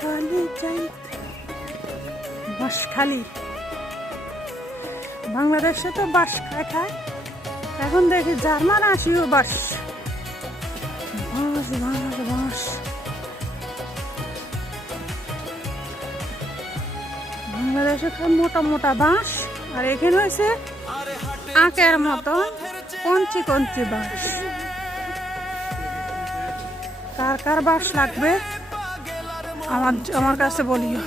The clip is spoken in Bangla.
খালি চাই বাঁশ খালি। বাংলাদেশে তো বাঁশ খায় খায়, এখন দেখি জার্মান আসিও বাঁশ বাঁশ বাঁশ বাঁশ। বাংলাদেশে মোটা মোটা বাঁশ, আর এখানে হয়েছে আঁকের মতো কঞ্চি কঞ্চি বাঁশ। কার কার বাঁশ লাগবে আমার কাছে বলিও।